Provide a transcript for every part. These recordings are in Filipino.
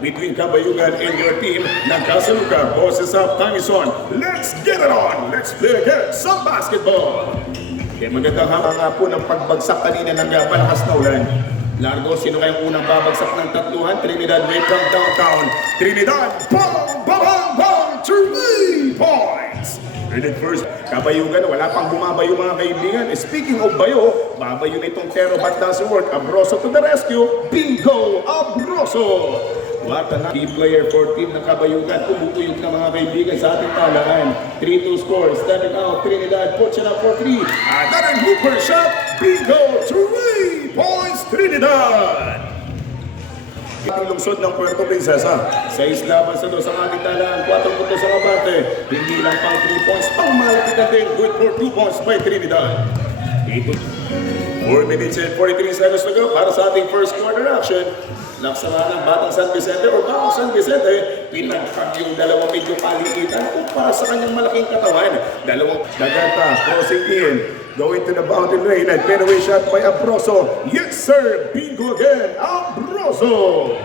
between Kabayugan and your team ng Casaluca. Boses up, time is on. Let's get it on! Let's play again some basketball! Kaya magandang hanga nga po ng pagbagsak kanina ng malakas na ulan. Largo, sino kayong unang babagsak ng tatluhan? Trinidad way from downtown. Trinidad, bang, bang, bang, bang, 3 points! Ready first, Kabayugan, wala pang bumabayo mga kaibigan. Speaking of bayo, babayo na itong Tero but doesn't work. Abroso to the rescue, Bingo Abroso! What a key player for team ng Kabayugan. Tumutuyog na mga kaibigan sa ating talakan. 3-2 score, stepping out, Trinidad, puts it up for 3. Another hooper shot, Bingo, 3 points, Trinidad! Ating lungsod ng Puerto Princesa. 6 laban sa 2 ang ating talaan. 4 puntos sa kabate. Hindi lang pang 3 points. Pang malapit natin. Good for 2 points by Trinidad. 4 minutes and 43 seconds to go para sa ating first quarter action. Laksana ng Batang San Vicente o Batang San Vicente. Pinagpag yung dalawang medyo palikitan kumpara sa kanyang malaking katawan. Dalawang Dagata crossing in. Going to the boundary lane and fadeaway shot by Abroso. Yes sir! Bingo again! Abroso!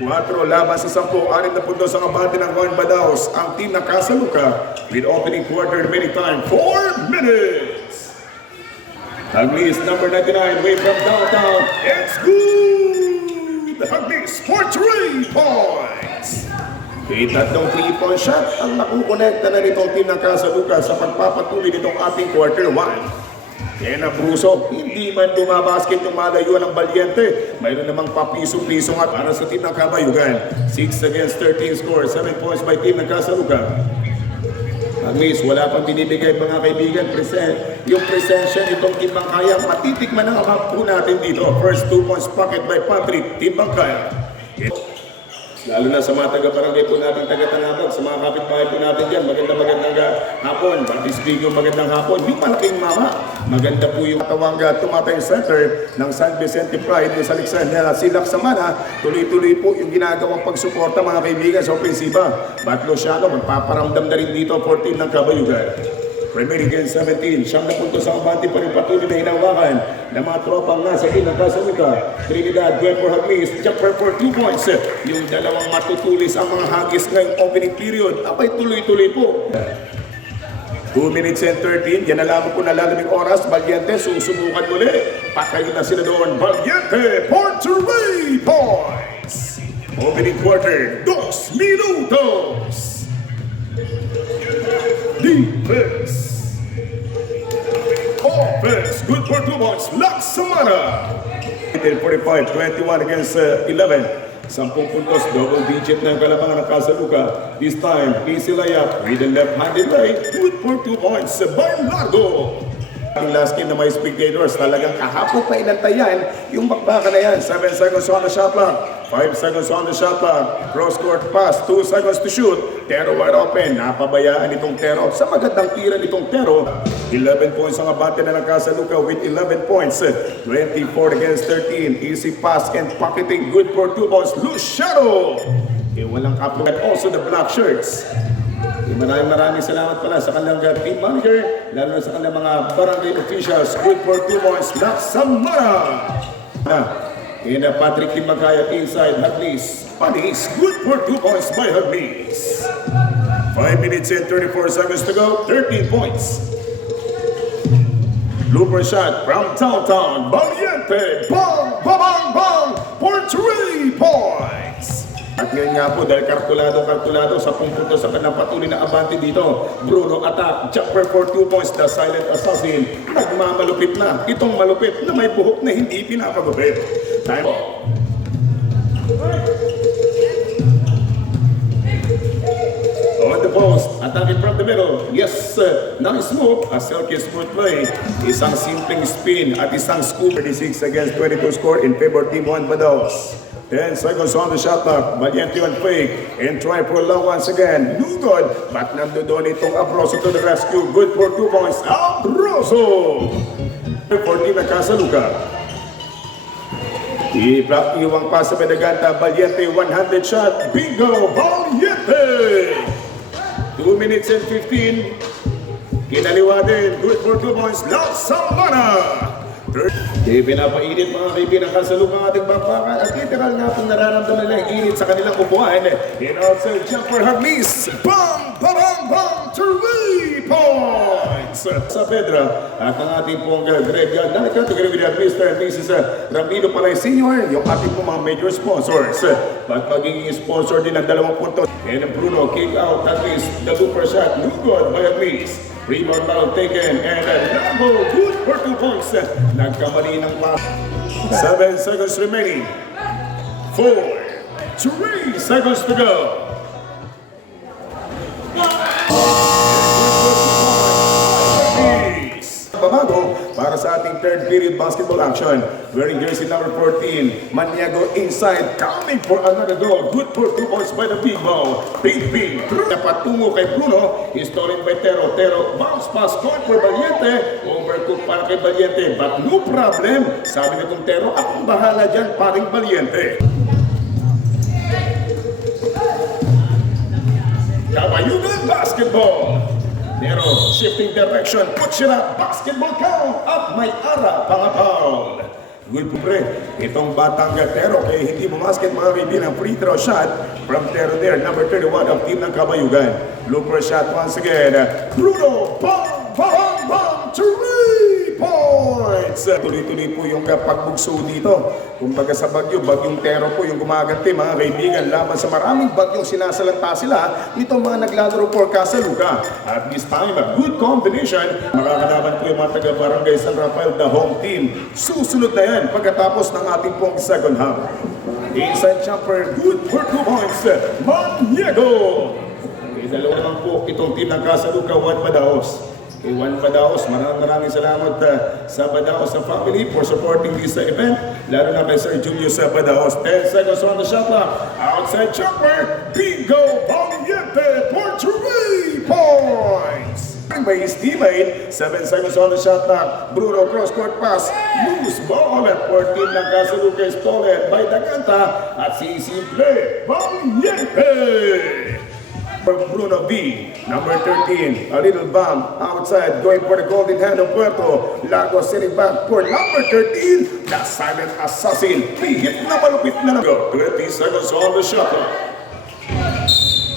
4 laban sa 10. 6 na puntos ang abante ng Juan Badaos. Ang team na Casaluca with opening quarter remaining time 4 minutes. Haglis number 99 way from downtown. It's good! Haglis for 3 points. Tatlong 3-point shot ang nakukonekta na nitong team ng Casaluca sa pagpapatuloy nitong ating quarter 1. Ken Abroso, hindi man bumabasket yung malayuan ng Valiente. Mayroon namang papiso-piso at para sa team ng Kabayugan. 6 against 13 score, 7 points by team ng Casaluca. Aglis, wala pang binibigay mga kaibigan, yung presensya nitong Team Bangkaya, matitikman ang amap po natin dito. First 2 points pocket by Patrick, Team Bangkaya. Lalo na sa mga taga-barangay po natin, taga-Tanabag, sa mga kapitbahay po natin dyan, magandang hapon. Batis Bigo, magandang hapon. Yung malaking mama, maganda po yung Tawanga Tumatay Center ng San Vicente Pride sa Alexandria. Silak Samana, tuloy-tuloy po yung ginagawang pagsuporta mga kaibigan sa ofensiba. Bat Luciano, magpaparamdam na rin dito for team ng Kabayugan. Remaining against 17, siyang na puntos sa kabante pa rin patuloy na hinawakan ng mga tropang nasa team ng Casaluca. Trinidad, Gwen for Haglis, Jumper for 2 points. Yung dalawang matutulis ang mga hagis ngayong opening period. Abay, tuloy-tuloy po. 2 minutes and 13, yan na lamang po nalalamig oras. Valiente, susubukan muli. Patayin na sila doon. Valiente for 3 points. Opening quarter, 2 minutos. Defense. Offense, good for 2 points. Laksamana. 45, 21 against 11. 10 puntos, double digit na yung kalabangan ng Casaluca. This time, easy layup with the left-handed right. Good for 2 points by Largo. Ang last game na may spectators, talagang kahapon pa inantayan yung bakbakan na yan. 7 seconds on the shot clock, 5 seconds on the shot clock, cross-court pass, 2 seconds to shoot. Tero wide open, napabayaan itong Tero sa magandang tira nitong Tero. 11 points ang abante na ng Casaluca with 11 points. 24 against 13, easy pass and pocketing, good for 2 points. Luciano! Walang kaplo at also the black shirts. Maraming salamat pala sa kanilang team manager, lalo na sa kanilang mga barangay officials. Good for 2 points, Laksamana! And Patrick Team Magkaya inside, Haglis. Panis, good for 2 points by Haglis. 5 minutes and 34 seconds to go, 13 points. Looper shot from downtown, Valiente, bang, bang, bang, bang, for 3 points. At ngayon nga po, dahil kalkulado sa punto sa kanyang patuloy na abante dito. Bruno attack, Jumper for 2 points, the silent assassin. Nagmamalupit na, itong malupit na may buhok na hindi pinapagupit. Time. On the post, attacking from the middle. Yes, nice move. A silky smooth play. Isang simpleng spin at isang scoop. 36 against 22 score in favor team 1 Badaos. 10 seconds on the shot clock. Valiente on fake. And try for long once again. No good. But nandoon itong Abroso to the rescue. Good for 2 points. Abroso! For team ng Casaluca. Iwang pa sa Bedaganta. Valiente, 100 shot. Bingo! Valiente! 2 minutes and 15. Kinaliwa din. Good for 2 points. Laksamana! Pinapainit mga kaibigan kasalubong ating bakbakan at literal nga pong nararamdaman nila ang init sa kanilang upuan. In outside jumper Hermes, bang, bang, bang, 3 points! Sa Pedra at ang ating pong graveyard na nagkatagari with Mr. and Mrs. Ramiro Palay Sr., yung ating pong mga major sponsors. At magiging sponsor din ng 2 puntos. And Bruno kick out at least the looper shot, no good by Hermes. Rebound ball taken and Lambo good for 2 points. Nagkamali ng pass. 7 seconds remaining. 4, 3 seconds to go. Babago para sa ating third period basketball action. Wearing jersey number 14, Maniago inside, coming for another goal. Good for 2 points by the big ball. Big. Napatungo kay Bruno, is stolen by Tero. Tero, bounce pass, point for Valiente. Overcook para kay Valiente, but no problem. Sabi nitong Tero, akong bahala dyan, paring Valiente. Kabayugan basketball. Pero shifting direction, puts it up, basketball count, at may ara, pangapaul. Good po pre, itong batang Tero kaya hindi bumasket mga kaibigan free throw shot from Tero there, number 31 of team ng Kabayugan. Looper shot once again, Bruno, bang, bang, bang, 3 points! Tuloy-tuloy po yung pagbugso dito. Kumbaga sa bagyong Tero po yung gumaganti mga kaibigan laban sa maraming bagyong sinasalanta sila nitong mga naglalaro for Casaluca. At this time, a good combination. Makakalaban po yung mga taga-barangay San Rafael, the home team. Susunod na yan pagkatapos ng ating pong second half. Inside jumper, good for 2 points, Maniego! Dalawa naman po itong team ng Casaluca, Juan Badaos. Juan Badaos, maraming salamat sa Badaos sa family for supporting this event. Lalo na kay Sir Julius Badaos. 10 seconds on the shot clock. Outside jumper, Bingo Valiente for 3 points. By his teammate, 7 seconds on the shot clock. Bruno cross-court pass. Loose ball at 14 ng Casaluca, stolen by Daganta at si Simple Valiente. Bruno B, number 13, a little bump outside, going for the golden hand of Puerto. Lagos sitting back for number 13, the silent assassin. Hihit na malupit na go. 20 seconds on the shot.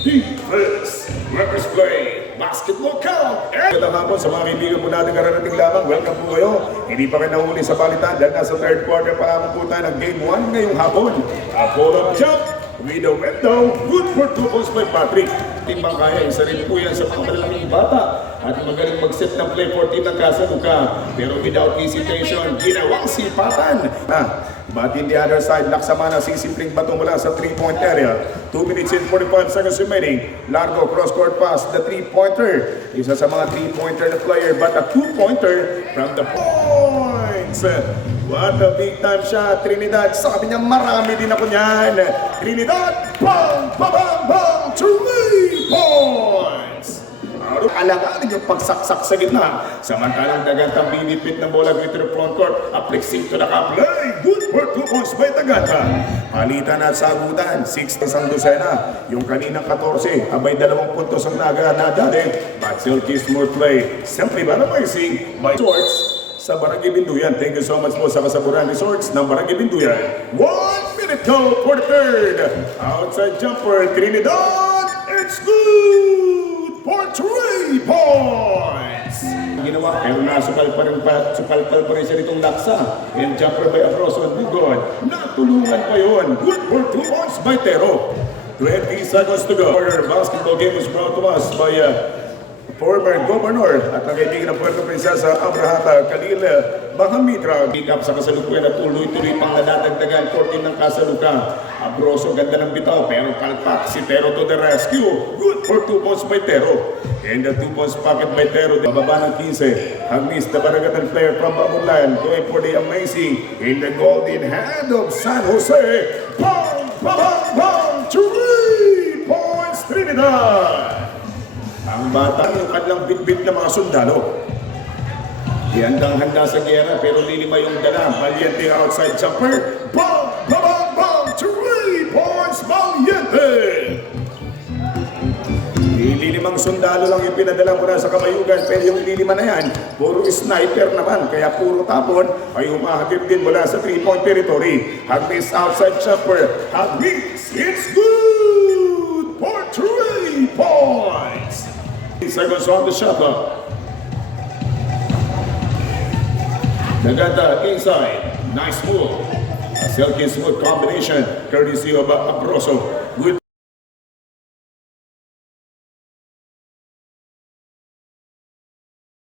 Defense, reverse play, basketball count. Magandang hapon sa mga kaibigan po natin kararating lamang. Welcome po kayo. Hindi pa kayo nahuli sa balitan dahil nasa third quarter pa lamang po tayo ng game 1 ngayong hapon. A pull-up jump with the window, good for 2 points by Patrick. Timbang kaya, isa rin po yan sa mga malalaking bata at magaling mag-set ng play 14 ng Casaluca. Pero without hesitation, ginawang sipatan. But in the other side, Laksamana sisimpleng bato mula sa 3-point area. 2 minutes and 45 seconds remaining. Largo cross-court pass, the 3-pointer. Isa sa mga 3-pointer na player, but a 2-pointer from the points. What a big time shot, Trinidad. Sabi niya, marami din ako niyan. Trinidad, bang, bang, bang, bang, 3 points. Alanganin yung pagsaksak sa gitna. Samantalang Dagantang binipit ng bola with the front court. Aplexing to the play. Good for 2 points by Daganta. Palitan at sagutan. 6 isang dosena. Yung kaninang 14. Abay 2 puntos ang nadali. But Silky smooth play. Simply amazing by Swords sa Barangay Binduyan. Thank you so much po sa Kasaburan Resorts ng Barangay Binduyan. 1 minute go for the third. Outside jumper, Trinidad. It's good for 3 points. Ginawa, pero nasupal pa rin siya nitong laksa. And jumper by Afroso and Bugod. Natulungan pa yun. Good for 2 points by Tero. 20 seconds to go. Our basketball game is brought to us by former governor at nagkaibigan ng Puerto Princesa, Abrahata Khalil Bahamidra. Pick up sa kasalukuyan at tuloy-tuloy pang nadadagdagan 14 ng Casaluca. Abroso, ganda ng bitaw, pero palpak si Tero to the rescue. Good for 2 points by Tero. And the 2 points pocket by Tero. Bababa ng 15. Agnis, the baragatan player from Babulan, going for the amazing in the golden hand of San Jose. Bang! Bang! Bang! 3 points, Trinidad! Ang bata, yung kanilang bitbit na mga sundalo. Handang-handa sa gera, pero lilima yung dala. Valiente outside jumper. Bang! Bang! Bang! 3 points, Valiente! Lilima 5 sundalo lang yung pinadala mula sa Kabayugan, pero yung 5 na yan, puro sniper naman, kaya puro tapon ay humahagip din mula sa 3-point territory. Hagris outside chopper, Hagris, it's good for 3 points. Seconds on the shot clock. Naganda inside, nice move. A silky smooth combination courtesy of Abroso. Good